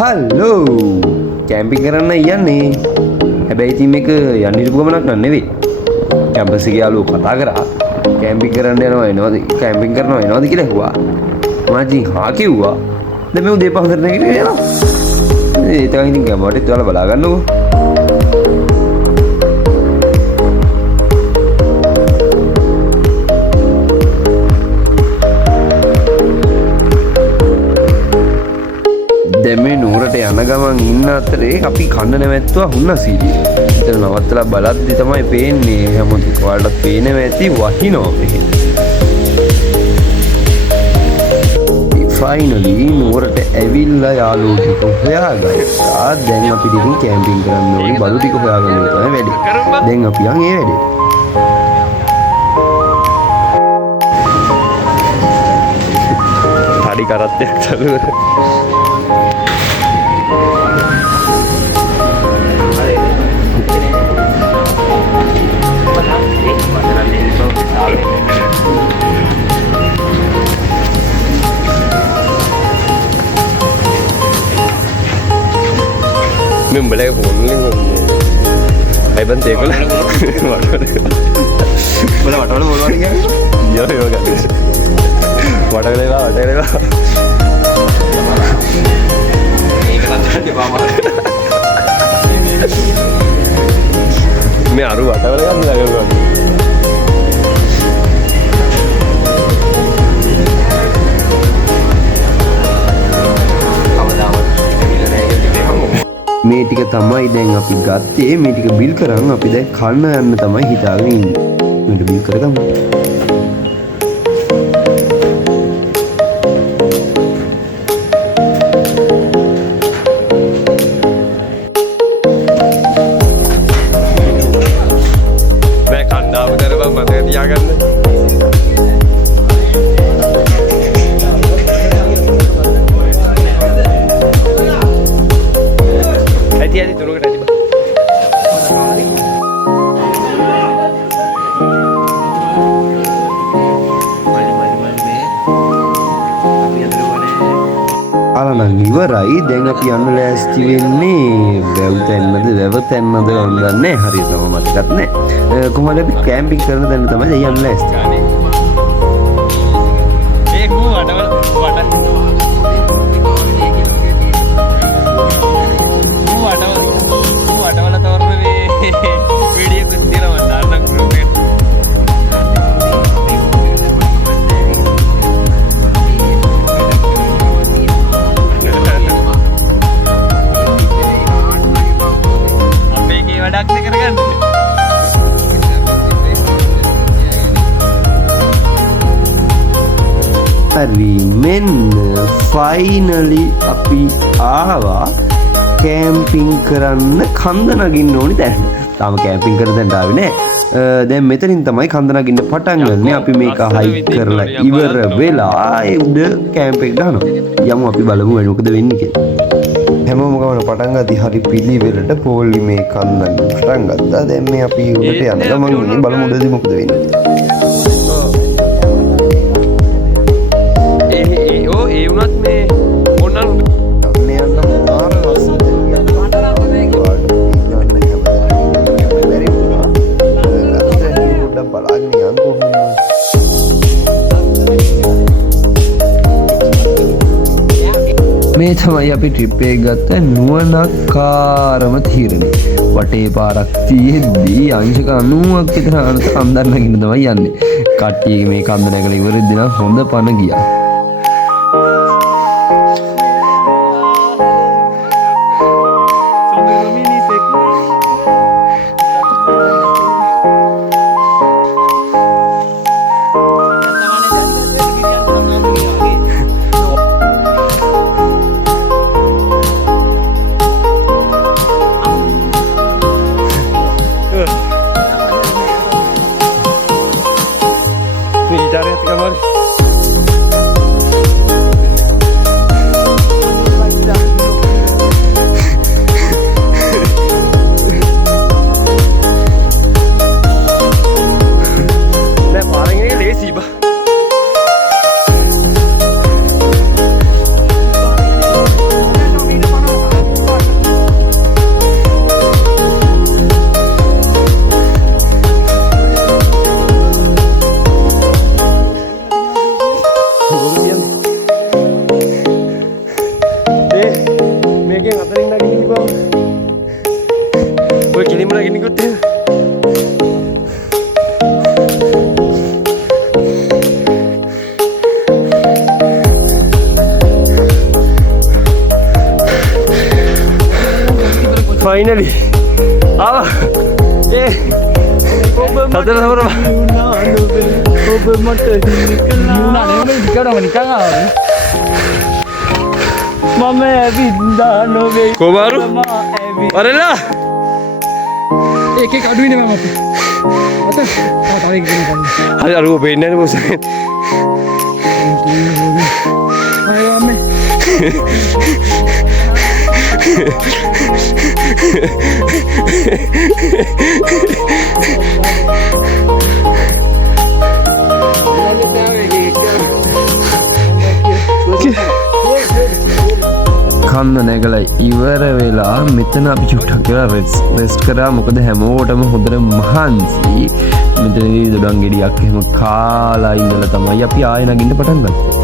Hello camping කරන්න යන්නේ. හැබැයි ඉතින් මේක යන්න හිටපු ගමනක් නන් නෙවෙයි. කැම්පස් එකේ යාළුවෝ කතා කරා කැම්පින් කරන්න යනවා එනවද කැම්පින් කරනවා එනවද කියලා ඇහුවා. මම ඉතින් හා කිව්වා. දැන් මේ උදේ පහකට නැගිටින්න යනවා. ඒ තමයි ඉතින් ගැම්මට ඔයාලා බලා ගන්නකෝ. දැන් මේ නුවරට යන ගමන් ඉන්න අතරේ අපි කන්න නැවැත්තුවා හුන්නසීරිය. එතන නවත්තලා බලද්දි තමයි පේන්නේ හැමෝටම ඔයාලට පේනවා ඇති වහිනවා මෙහෙ. ෆයිනලි නුවරට ඇවිල්ලා යාළුවෝ ටික හොයාගත්තා. දැන් අපි ඉතින් කැම්පින් කරන්න ඕනේ. බඩු ටික හොයාගන්න තමයි වැඩි. දැන් අපි යන් ඒ වැඩේ. හරි කරත්තයක් චලුව. Mình beli phone ni, hai bên tiệc lah. Boleh water boleh water kan? Ya ya kan. Water leh lah, water leh lah. Ini kelihatan di bawah. Ini aru water leh kan lagi kan. මේ ටික තමයි දැන් අපි ගත්තේ. මේ ටික bill කරන් අපි දැන් කන්න යන්න තමයි හිතාගෙන ඉන්නේ. මේක බිල් කරගමු. මේ කණ්ඩායම කරපන් මතක තියාගන්න. Hati-hati turun ke tadi, Bang. අලනම් ඉවරයි. දැන් අපි යන්න ලෑස්ති වෙන්නේ වැව් තැන්නද වැව තැන්නද දන්නේ හරියටම මතකත් නැහැ. කොහොමද අපි කැම්පින් කරන තැන තමයි දැන් යන්න ලෑස්ති. ඒක මෙන්න ෆයිනලි අපි ආවා කැම්පින් කරන්න කන්ද නගින්න ඕනි තැනට. තාම කැම්පින් කරන තැනට ආවේ නෑ. දැන් මෙතනින් තමයි කන්ද නගින්න පටන් ගන්න. අපි මේක හයික් කරලා ඉවර වෙලා ඒ උඩ කැම්ප් එක ගන්නවා. යමු අපි බලමු මොකද වෙන්නේ කියලා. හැමෝම ගමන පටන් ගත්තී හරි පිළිවෙලට පොල්ලි මේ කන්ද නගින්න පටන් ගත්තා. දැන් මේ අපි උඩට යන ගමන් ඉන්නේ බලමු උඩදී මොකද වෙන්නේ කියලා. ඒ වුණත් මේ ඕනනම් යන්න යන්න මාර ලස්සන දෙයක්. බලාගෙන යන්න කොහොමද? මේ තමයි අපි ට්‍රිප් එක ගත්ත නුවණකාරම තීරණය. වටේ පාරක් තියෙද්දී අංශක 90ක් විතර කන්දක් නගින්න තමයි යන්නේ. කට්ටියගේ මේ කන්ද නැගලා ඉවරෙද්දී නම් හොඳ පණ ගියා. Ni cari hati kamar. මේකෙන් අතරින් නගින්න බං. ඔය කෙලින්ම නගින්නකොත් එහෙම. Finally. ආවා. ඔබ මට නුනා නෙමෙයි නිකරම නිකන් ආවා. මම ඇවිද්දා නොවේ. කොමාරු? වරෙලා. එකෙක් අඩුයි නේ මම අපේ. අත තව එකක් ගන්න. හරි අරුව පේන්නේ නැහැ බොස්. අය අම්මේ. කන්න නැගලා ඉවර වෙලා මෙතන අපි චුට්ටක් කියලා රෙස්ට් කරා. මොකද හැමෝටම හොඳට මහන්සි. මෙතනදී දොඩම් ගෙඩියක් එහෙම කාලා ඉඳලා තමයි අපි ආයෙ නගින්න පටන් ගත්තේ.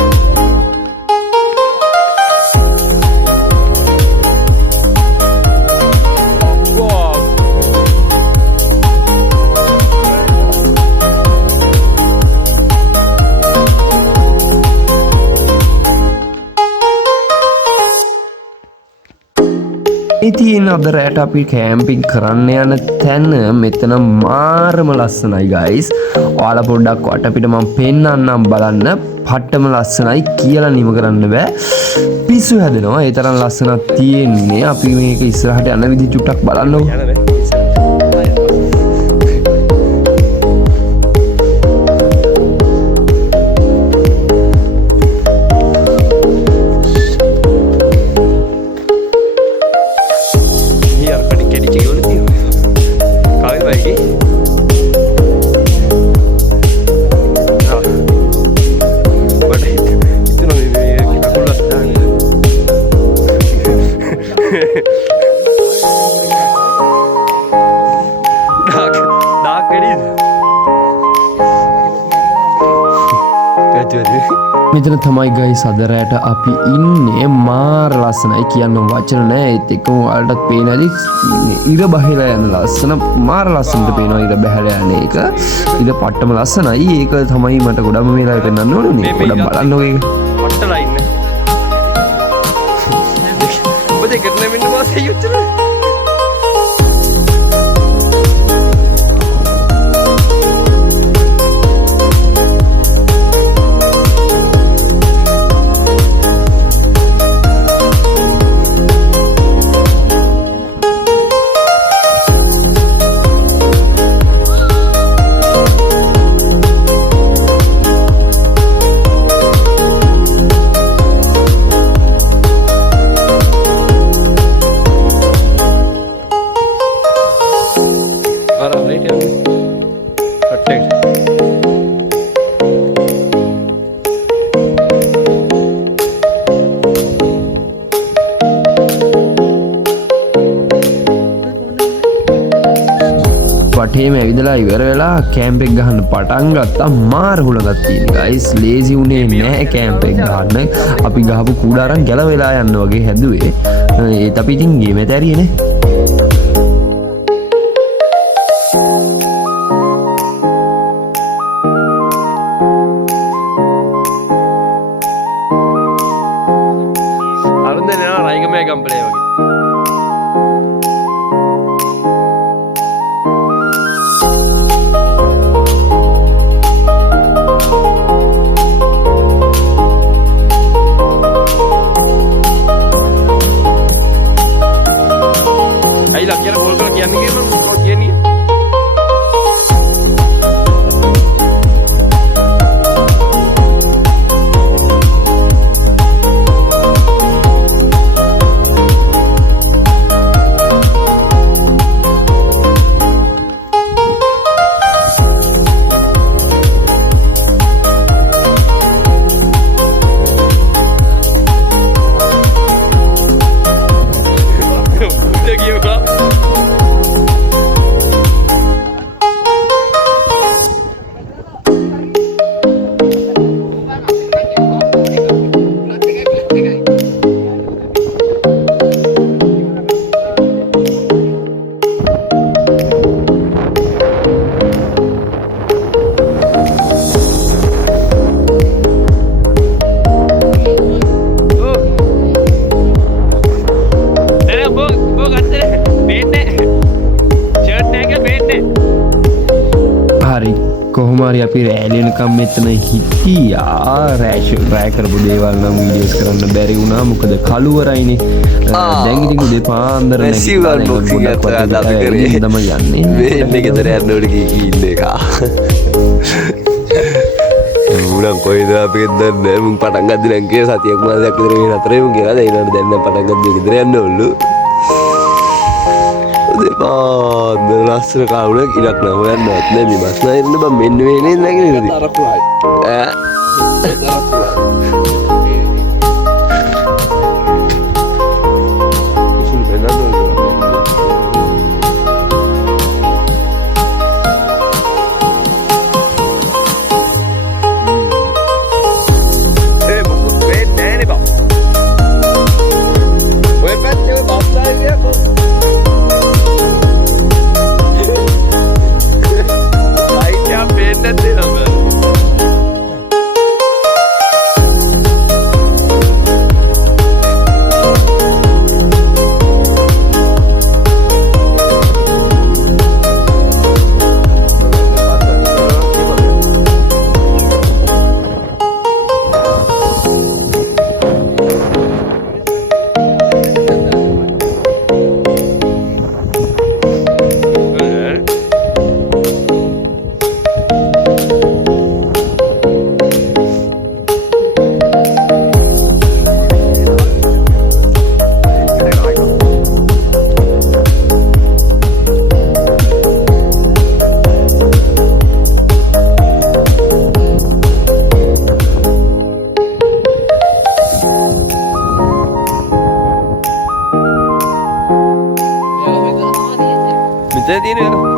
ඉතින් අද රැට අපි කෑම්පින් කරන්න යන තැන මෙතන මාරම ලස්සනයි ගයිස්. ඔයාලා පොඩ්ඩක් වටපිට මම පෙන්නන්නම් බලන්න. පට්ටම ලස්සනයි කියලා නිම කරන්න බෑ. පිස්සු හැදෙනවා. ඒ තරම් ලස්සනක් තියෙන්නේ. අපි මේක ඉස්සරහට යන විදිහ චුට්ටක් බලන්නකො. මෙතන තමයි ගයිස් අද රැට අපි ඉන්නේ. මාර ලස්සනයි කියන්න වචන නෑ. ඒත් එක්කම ඔයාලටත් පේන ඇති ඉර බහිලා යන ලස්සන. මාර ලස්සනට පේනවා ඉර බහැලා යන එක. ඉර පට්ටම ලස්සනයි. ඒක තමයි මට ගොඩම වෙලාවෙ පෙන්වන්න ඕනේ. පොඩ්ඩක් බලන්නකෝ ඒක. පට්ටලා ඉන්නේ. ඔබ දෙකට නෙමෙන්න මාසේ යුච්චන. වටේම ඇවිදලා ඉවර වෙලා කැම්ප් එක ගහන්න පටන් ගත්තා. මාර හුලඟක් තියෙන ගයිස්. ලේසි උනේ නැහැ කැම්ප් එක ගහන්න. අපි ගහපු කුඩාරන් ගැලවෙලා යන්න වගේ හැදුවේ. ඒත් අපි ඉතින් ගේම ඇතරියේ නේ. අරුන්ද නේ රයිගමේ ගම්පලේ වගේ. Ayolah kira bol kalau kian ni memang kau kian ni. හරි අපි රෑලියනකම් මෙතන හිටියා රෑ කරපු දේවල් නම් වීඩියෝස් කරන්න බැරි වුණා මොකද කළුවරයිනේ දැන් ඉතින් උදේ පාන්දර රෙසිවර් බොක්සිං එකක් අපි කරේ තමයි යන්නේ මේ ගෙදර යන්න ඕනේ කී ඉන්න එක උණන් කොයිද අපි දන්නේ මුන් පටන් ගද්දි නම් කිය සතියක් මාසයක් විතර මේ නතරේ මුන් කියලා දැන් දැන් පටන් ගද්දි ගෙදර යන්න ඕලු උදේ ලස්සන කාවුණක් ඉලක් නම් හොයන්නවත් නෑ මේ බස් නයිරන්න බං මෙන්න මේ නේද නැගිටින්නේ මෙතන තියෙනවා